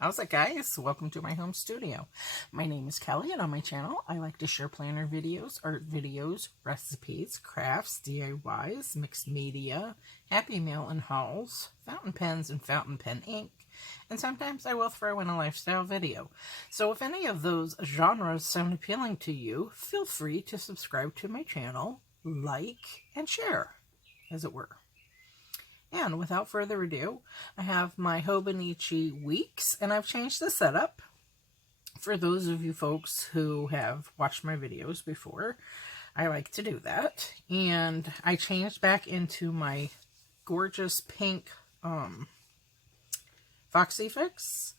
How's it, guys? Welcome to my home studio. My name is Kelly, and on my channel I like to share planner videos, art videos, recipes, crafts, DIYs, mixed media, happy mail and hauls, fountain pens and fountain pen ink, and sometimes I will throw in a lifestyle video. So if any of those genres sound appealing to you, feel free to subscribe to my channel, like, and share, as it were. And without further ado, I have my Hobonichi Weeks, and I've changed the setup. For those of you folks who have watched my videos before, I like to do that. And I changed back into my gorgeous pink Foxy Fix.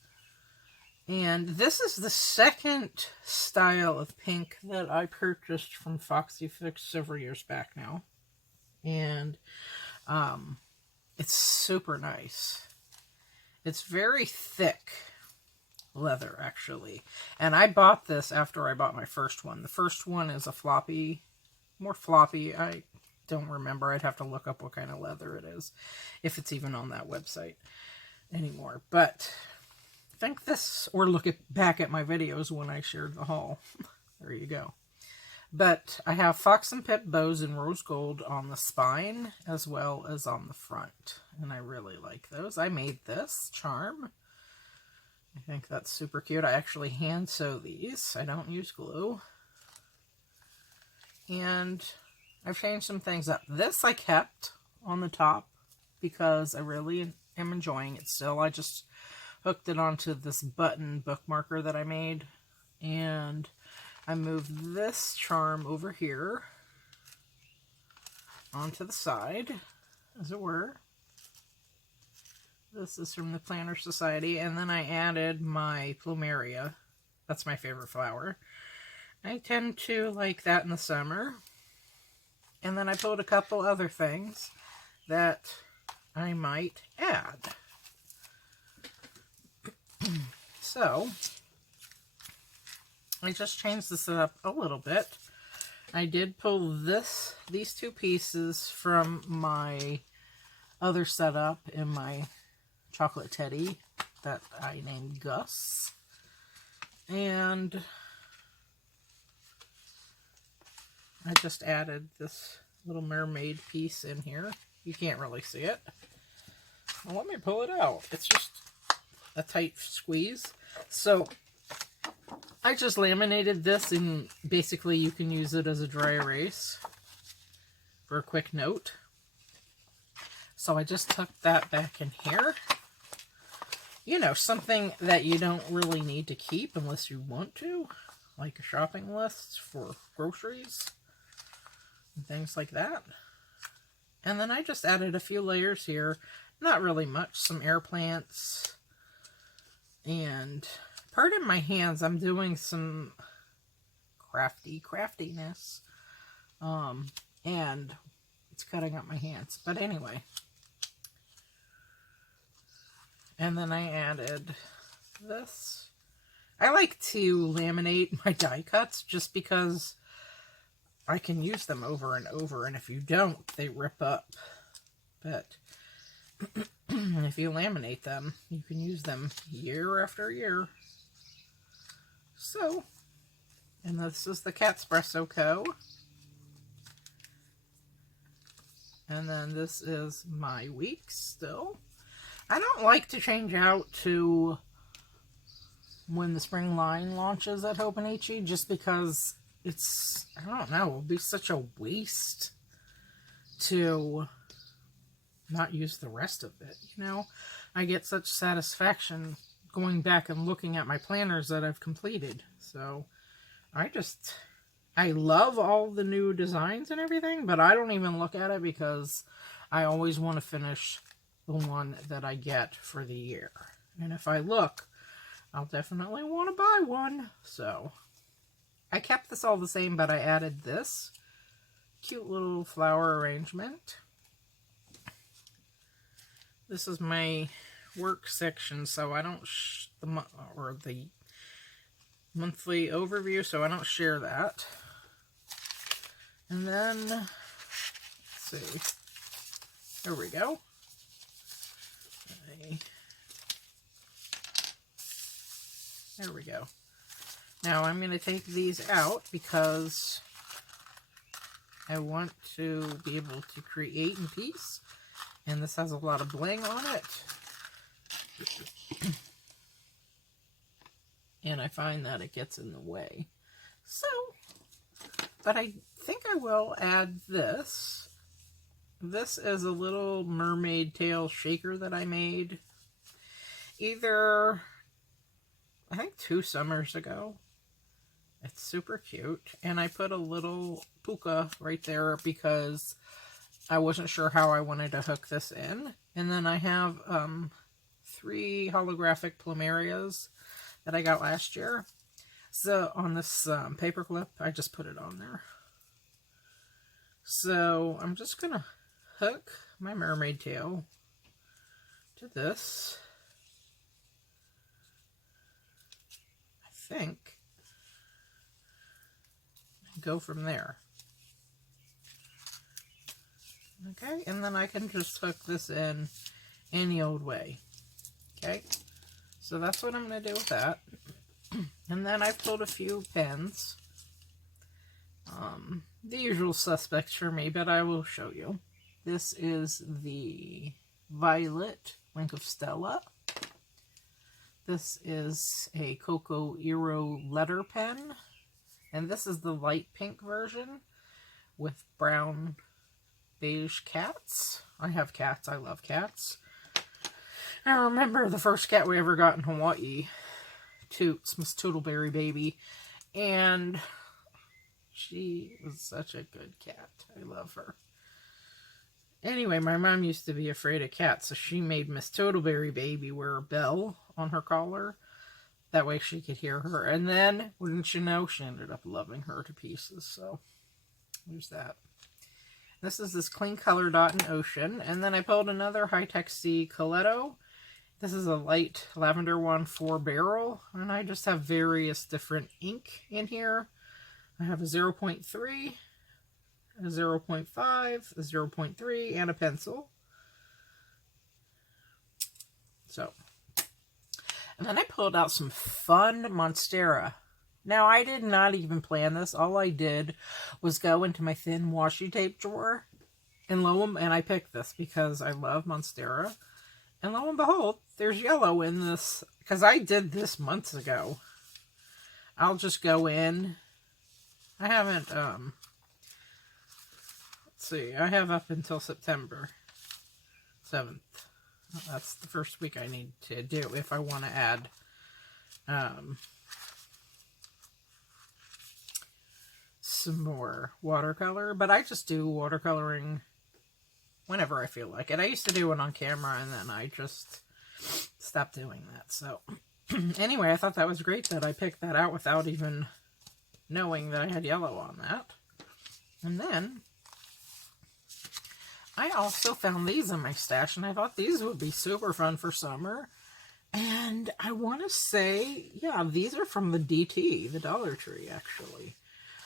And this is the second style of pink that I purchased from Foxy Fix several years back now. And it's super nice. It's very thick leather, actually. And I bought this after I bought my first one. The first one is a floppy, more floppy. I don't remember. I'd have to look up what kind of leather it is, if it's even on that website anymore. But think this, or look back at my videos when I shared the haul. There you go. But I have fox and pip bows in rose gold on the spine as well as on the front. And I really like those. I made this charm. I think that's super cute. I actually hand sew these. I don't use glue. And I've changed some things up. This I kept on the top because I really am enjoying it still. I just hooked it onto this button bookmarker that I made. And I moved this charm over here onto the side, as it were. This is from the Planner Society, and then I added my plumeria. That's my favorite flower. I tend to like that in the summer. And then I pulled a couple other things that I might add. So I just changed this up a little bit. I did pull these two pieces from my other setup in my chocolate teddy that I named Gus. And I just added this little mermaid piece in here. You can't really see it. Well, let me pull it out. It's just a tight squeeze. So I just laminated this, and basically you can use it as a dry erase for a quick note. So I just tucked that back in here. You know, something that you don't really need to keep unless you want to, like a shopping list for groceries and things like that. And then I just added a few layers here, not really much, some air plants, and pardon my hands, I'm doing some craftiness, and it's cutting up my hands. But anyway, and then I added this. I like to laminate my die cuts just because I can use them over and over, and if you don't, they rip up. But if you laminate them, you can use them year after year. So, and this is the Catspresso Co. And then this is my Weeks still. I don't like to change out to when the spring line launches at Hobonichi, just because it's, I don't know, it will be such a waste to not use the rest of it, you know? I get such satisfaction going back and looking at my planners that I've completed. So I love all the new designs and everything, but I don't even look at it because I always want to finish the one that I get for the year. And if I look, I'll definitely want to buy one. So I kept this all the same, but I added this cute little flower arrangement. This is my work section, so I don't the monthly overview, so I don't share that. And then let's see, there we go. There we go. Now I'm going to take these out because I want to be able to create in peace. And this has a lot of bling on it. And I find that it gets in the way. So, but I think I will add this. This is a little mermaid tail shaker that I made either, I think 2 summers ago. It's super cute. And I put a little puka right there because I wasn't sure how I wanted to hook this in. And then I have 3 holographic plumerias that I got last year. So on this paper clip, I just put it on there. So I'm just going to hook my mermaid tail to this. I think. And go from there. Okay, and then I can just hook this in any old way. Okay, so that's what I'm going to do with that. And then I've pulled a few pens. The usual suspects for me, but I will show you. This is the Violet Link of Stella. This is a Cocoiro letter pen. And this is the light pink version with brown beige cats. I have cats. I love cats. I remember the first cat we ever got in Hawaii. Toots, Miss Tootleberry Baby. And she was such a good cat. I love her. Anyway, my mom used to be afraid of cats, so she made Miss Tootleberry Baby wear a bell on her collar. That way she could hear her. And then, wouldn't you know, she ended up loving her to pieces. So, there's that. This is this Clean Color Dot in Ocean. And then I pulled another High-Tech C Coletto. This is a light lavender one, 4-barrel. And I just have various different ink in here. I have a 0.3, a 0.5, a 0.3, and a pencil. So, and then I pulled out some fun Monstera. Now, I did not even plan this. All I did was go into my thin washi tape drawer and and I picked this because I love Monstera. And lo and behold, there's yellow in this, because I did this months ago. I'll just go in. I haven't, let's see, I have up until September 7th. That's the first week I need to do if I want to add some more watercolor. But I just do watercoloring whenever I feel like it. I used to do it on camera and then I just stopped doing that. So anyway, I thought that was great that I picked that out without even knowing that I had yellow on that. And then I also found these in my stash, and I thought these would be super fun for summer. And I want to say, yeah, these are from the DT, the Dollar Tree, actually.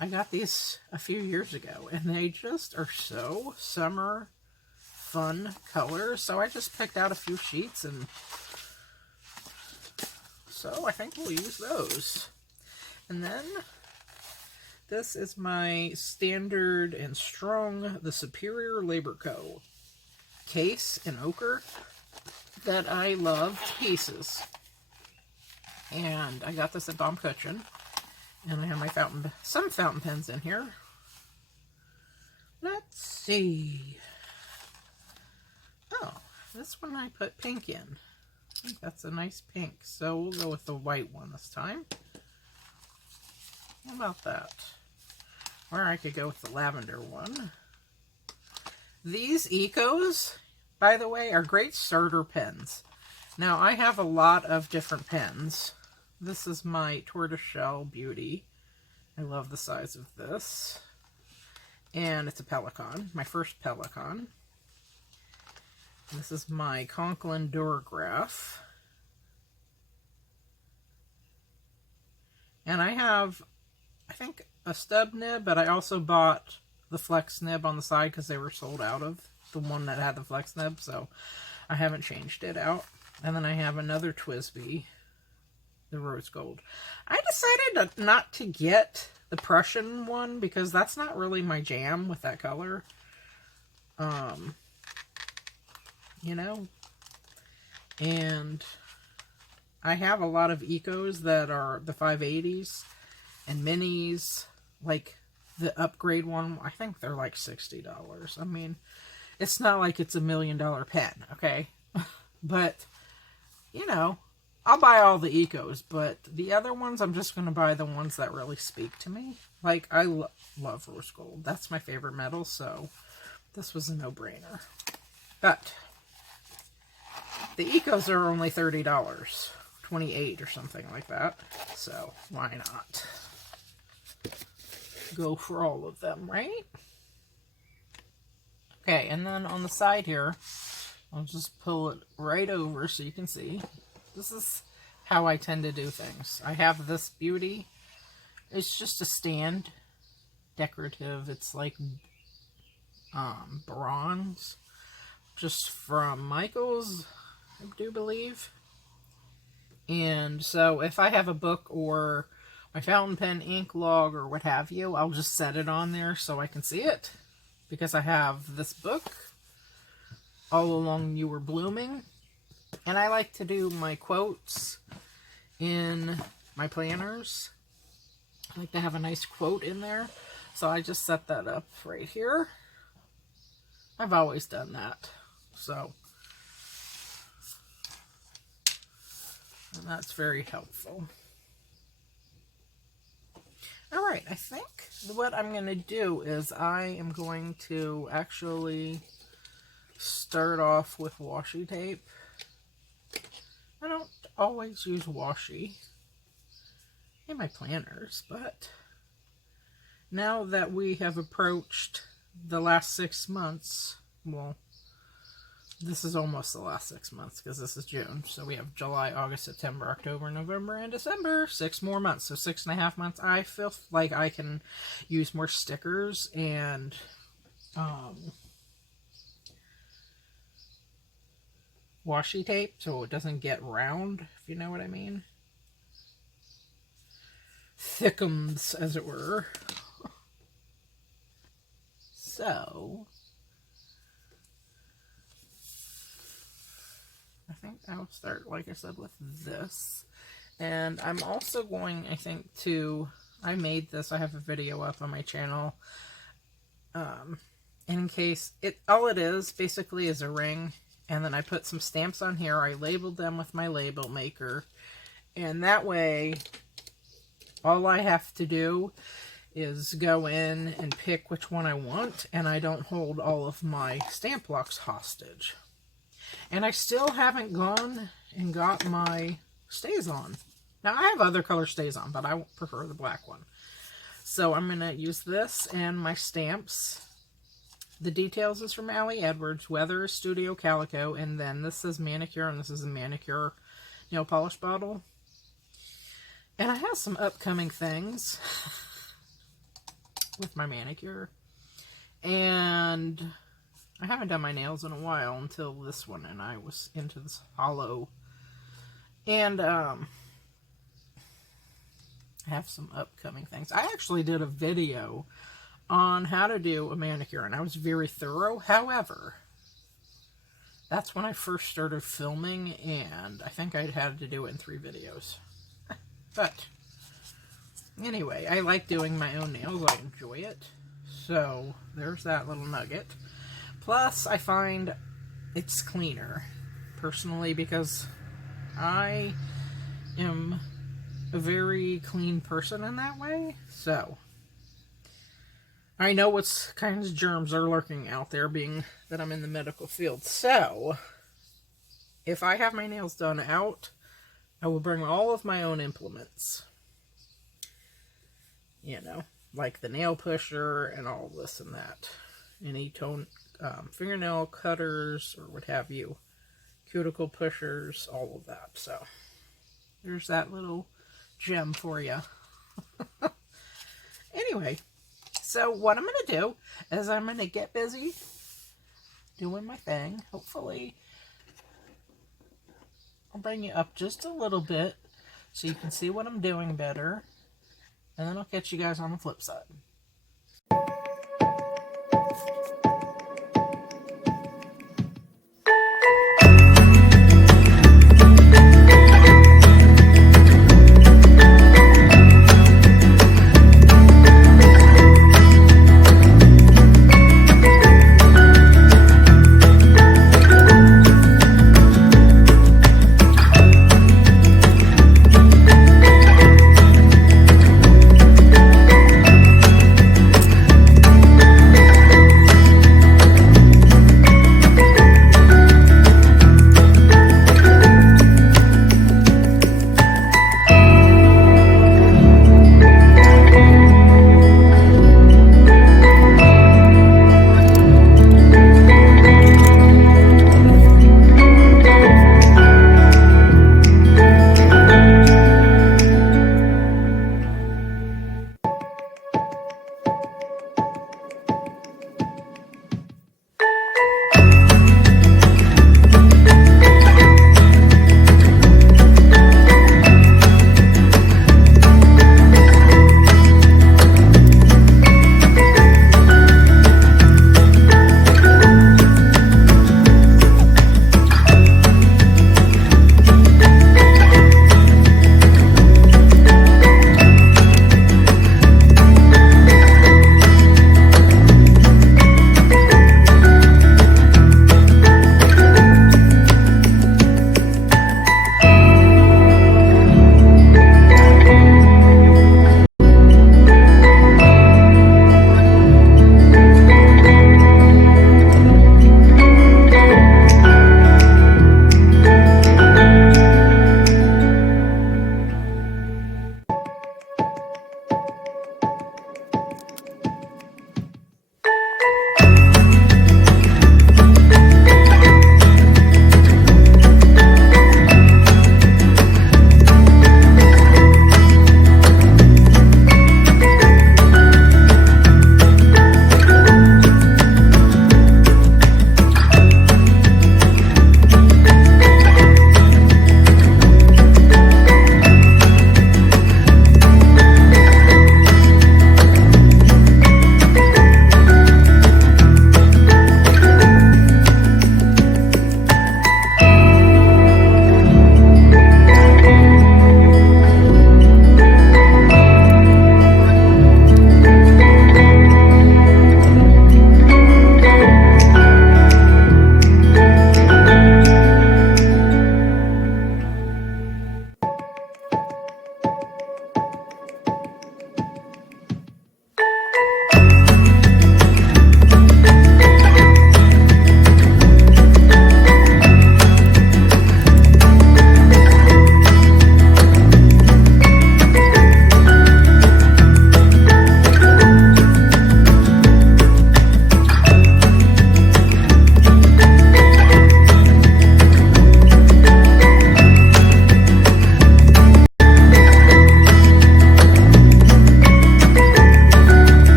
I got these a few years ago, and they just are so summer fun colors. So I just picked out a few sheets, and so I think we'll use those. And then this is my Standard and Strong, the Superior Labor Co. case in ochre that I love to pieces. And I got this at Baum Kuchen. And I have my some fountain pens in here. Let's see. Oh, this one I put pink in. I think that's a nice pink. So we'll go with the white one this time. How about that? Or I could go with the lavender one. These Ecos, by the way, are great starter pens. Now, I have a lot of different pens. This is my Tortoiseshell Beauty. I love the size of this. And it's a Pelican, my first Pelican. This is my Conklin Durograph. And I have, I think, a stub nib, but I also bought the flex nib on the side because they were sold out of the one that had the flex nib, so I haven't changed it out. And then I have another Twsbi the rose gold. I decided not to get the Prussian one because that's not really my jam with that color. You know, and I have a lot of Ecos that are the 580s and minis, like the upgrade one. I think they're like $60. I mean, it's not like it's $1 million pen, okay? But, you know, I'll buy all the Ecos, but the other ones, I'm just going to buy the ones that really speak to me. Like, I love rose gold. That's my favorite metal, so this was a no-brainer. But the Ecos are only $30, $28 or something like that. So why not go for all of them, right? Okay, and then on the side here, I'll just pull it right over so you can see. This is how I tend to do things. I have this beauty. It's just a stand, decorative. It's like bronze, just from Michael's, I do believe. And so if I have a book or my fountain pen, ink log, or what have you, I'll just set it on there so I can see it. Because I have this book, All Along You Were Blooming. And I like to do my quotes in my planners. I like to have a nice quote in there. So I just set that up right here. I've always done that. So, and that's very helpful. Alright, I think what I'm going to do is I am going to actually start off with washi tape. I don't always use washi in my planners, but now that we have approached the last 6 months, well, this is almost the last 6 months because this is June. So we have July, August, September, October, November, and December. 6 more months. So 6.5 months. I feel like I can use more stickers and washi tape so it doesn't get round, if you know what I mean. Thickums, as it were. So I think I'll start, like I said, with this. And I'm also going, I think, I made this. I have a video up on my channel. In case, all it is, basically, is a ring. And then I put some stamps on here. I labeled them with my label maker. And that way, all I have to do is go in and pick which one I want. And I don't hold all of my stamp blocks hostage. And I still haven't gone and got my StazOn. Now, I have other color StazOn, but I prefer the black one. So I'm going to use this and my stamps. The details is from Allie Edwards, Weather Studio Calico, and then this is manicure, and this is a manicure nail polish bottle. And I have some upcoming things with my manicure. And I haven't done my nails in a while until this one, and I was into this hollow. And I have some upcoming things. I actually did a video on how to do a manicure, and I was very thorough. However, that's when I first started filming, and I think I had to do it in 3 videos. But anyway, I like doing my own nails. I enjoy it. So there's that little nugget. Plus, I find it's cleaner, personally, because I am a very clean person in that way. So I know what kinds of germs are lurking out there, being that I'm in the medical field. So if I have my nails done out, I will bring all of my own implements. You know, like the nail pusher and all this and that. Any fingernail cutters or what have you. Cuticle pushers, all of that. So there's that little gem for you. Anyway, so what I'm going to do is I'm going to get busy doing my thing. Hopefully I'll bring you up just a little bit so you can see what I'm doing better. And then I'll catch you guys on the flip side.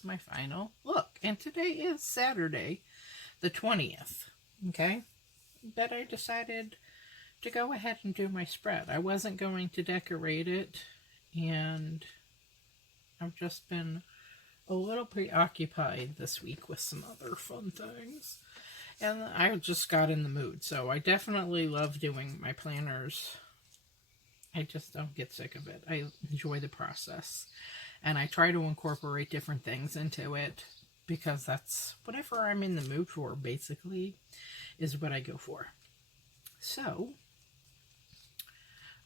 is my final look. And today is Saturday, the 20th. Okay? But I decided to go ahead and do my spread. I wasn't going to decorate it, and I've just been a little preoccupied this week with some other fun things. And I just got in the mood. So I definitely love doing my planners. I just don't get sick of it. I enjoy the process. And I try to incorporate different things into it because that's whatever I'm in the mood for, basically, is what I go for. So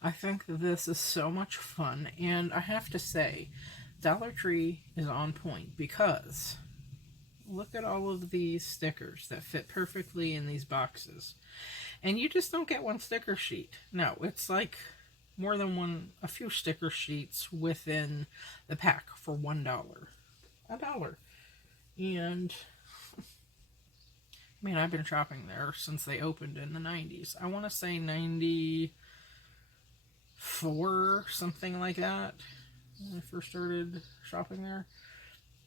I think this is so much fun. And I have to say, Dollar Tree is on point because look at all of these stickers that fit perfectly in these boxes. And you just don't get one sticker sheet. No, it's like more than a few sticker sheets within the pack for $1. $1. And I mean, I've been shopping there since they opened in the 90s. I want to say 94, something like that, when I first started shopping there.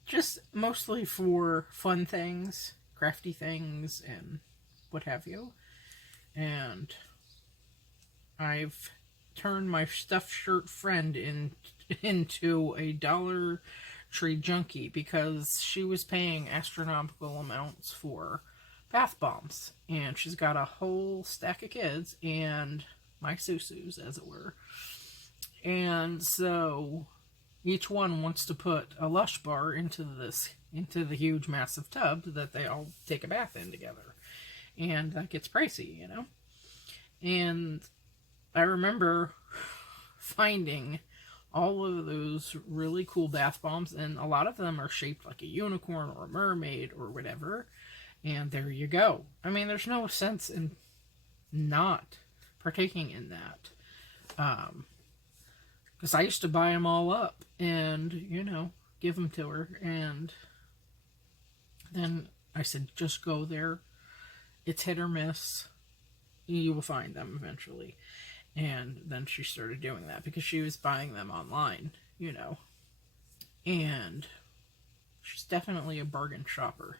Just mostly for fun things, crafty things, and what have you. And I've turned my stuffed shirt friend into a Dollar Tree junkie because she was paying astronomical amounts for bath bombs. And she's got a whole stack of kids and my susus, as it were. And so each one wants to put a Lush bar into the huge massive tub that they all take a bath in together. And that gets pricey, you know. And I remember finding all of those really cool bath bombs, and a lot of them are shaped like a unicorn or a mermaid or whatever. And there you go. I mean, there's no sense in not partaking in that. Because I used to buy them all up and, you know, give them to her. And then I said, just go there. It's hit or miss. You will find them eventually. And then she started doing that because she was buying them online, you know. And she's definitely a bargain shopper.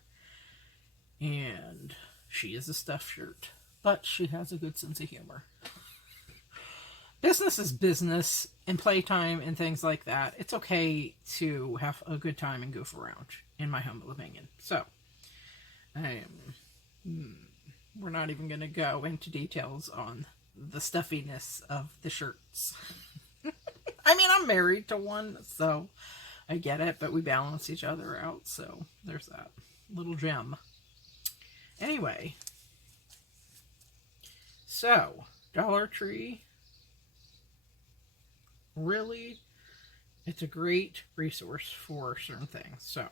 And she is a stuffed shirt. But she has a good sense of humor. Business is business, and playtime and things like that. It's okay to have a good time and goof around, in my humble opinion. So, we're not even going to go into details on the stuffiness of the shirts. I mean, I'm married to one, so I get it, but we balance each other out, so there's that little gem. Anyway, so, Dollar Tree, really, it's a great resource for certain things. So,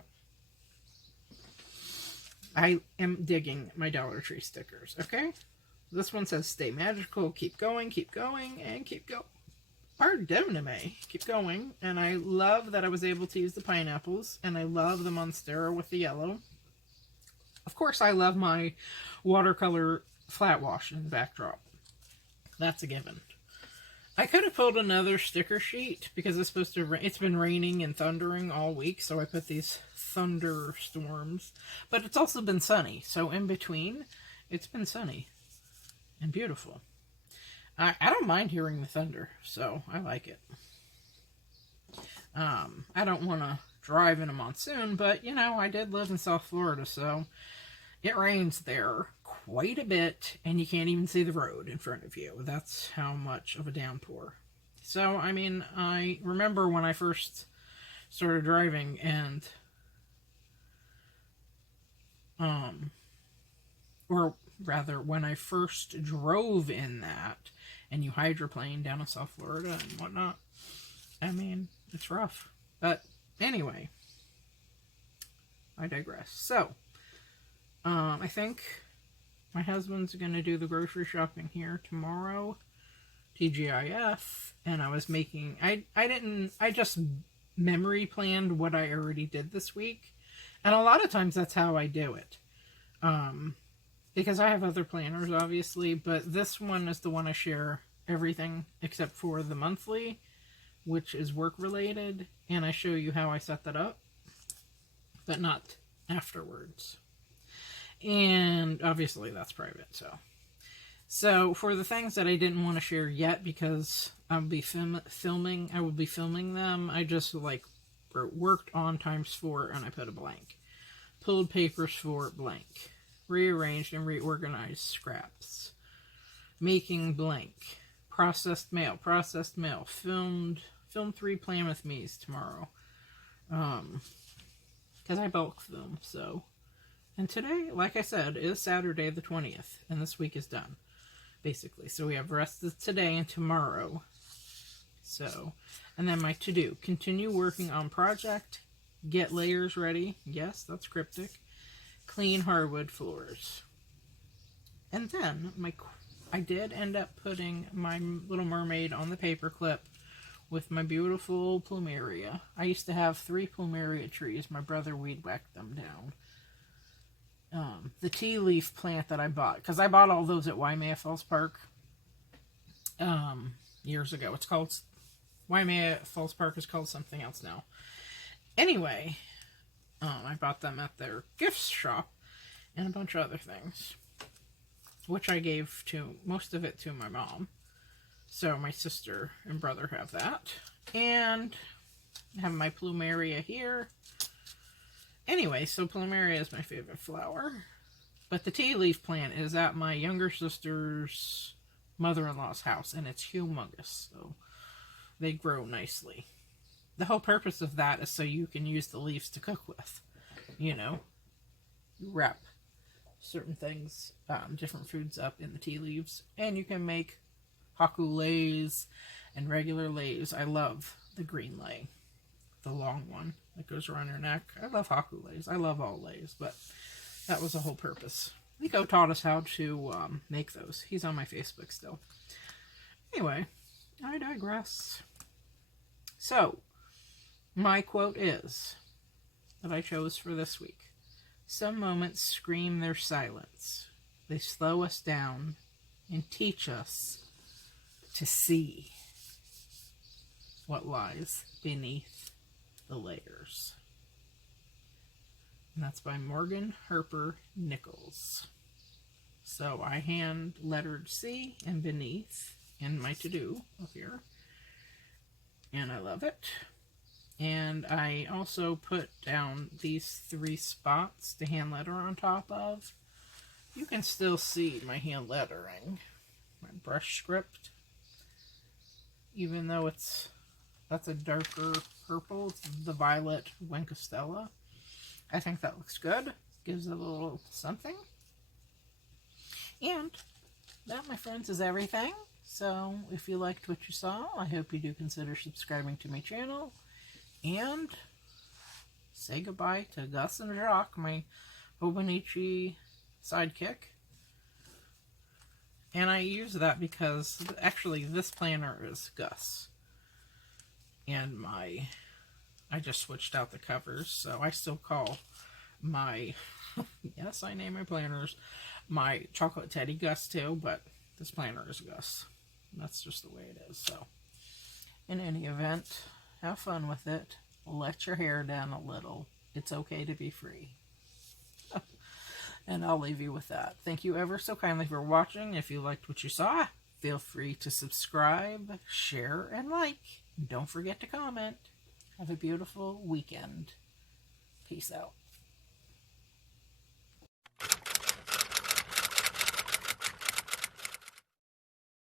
I am digging my Dollar Tree stickers, okay? This one says, stay magical, keep going, and keep going. Pardon me, keep going. And I love that I was able to use the pineapples, and I love the Monstera with the yellow. Of course, I love my watercolor flat wash in the backdrop. That's a given. I could have pulled another sticker sheet because it's supposed to. It's been raining and thundering all week, so I put these thunderstorms. But it's also been sunny, so in between, it's been sunny and beautiful. I don't mind hearing the thunder, so I like it. I don't want to drive in a monsoon, but you know, I did live in South Florida, so it rains there quite a bit, and you can't even see the road in front of you. That's how much of a downpour. So, I mean, I remember when I first started driving, and or rather, when I first drove in that, and you hydroplane down in South Florida and whatnot, I mean, it's rough. But anyway, I digress. So, I think my husband's going to do the grocery shopping here tomorrow, TGIF, and I was making, I just memory planned what I already did this week, and a lot of times that's how I do it, because I have other planners, obviously, but this one is the one I share everything except for the monthly, which is work related, and I show you how I set that up. but not afterwards. And obviously that's private, so for the things that I didn't want to share yet because I'll be filming them, I just like worked on ×4 and I put a blank. Pulled papers for blank. Rearranged and reorganized scraps. Making blank. Processed mail. Filmed 3 plan with me's tomorrow. Because I bulk film, so. And today, like I said, is Saturday the 20th, and this week is done, basically. So we have rest of today and tomorrow. So, and then my to-do. Continue working on project. Get layers ready. Yes, that's cryptic. Clean hardwood floors. And then, I did end up putting my Little Mermaid on the paper clip with my beautiful plumeria. I used to have 3 plumeria trees. My brother weed-whacked them down. The tea leaf plant that I bought, because I bought all those at Waimea Falls Park years ago. It's called, Waimea Falls Park is called something else now. Anyway, I bought them at their gift shop and a bunch of other things, which I gave most of it to my mom. So my sister and brother have that. And I have my plumeria here. Anyway, so plumeria is my favorite flower. But the tea leaf plant is at my younger sister's mother-in-law's house, and it's humongous, so they grow nicely. The whole purpose of that is so you can use the leaves to cook with. You know, you wrap certain things, different foods up in the tea leaves, and you can make haku leis and regular leis. I love the green lei, the long one that goes around your neck. I love haku leis. I love all leis, but that was the whole purpose. Nico taught us how to make those. He's on my Facebook still. Anyway, I digress. So, my quote is, that I chose for this week. Some moments scream their silence. They slow us down and teach us to see what lies beneath the layers. And that's by Morgan Harper Nichols. So I hand lettered C and beneath in my to-do up here. And I love it. And I also put down these 3 spots to hand letter on top of. You can still see my hand lettering, my brush script. Even though that's a darker purple, it's the violet Stella. I think that looks good. Gives it a little something. And that, my friends, is everything. So if you liked what you saw, I hope you do consider subscribing to my channel. And say goodbye to Gus and Jacques, my Hobonichi sidekick. And I use that because actually this planner is Gus. And I just switched out the covers, so I still call my, yes, I name my planners, my chocolate teddy Gus too, but this planner is Gus. That's just the way it is. So in any event, have fun with it. Let your hair down a little. It's okay to be free. And I'll leave you with that. Thank you ever so kindly for watching. If you liked what you saw, feel free to subscribe, share, and like. Don't forget to comment. Have a beautiful weekend. Peace out.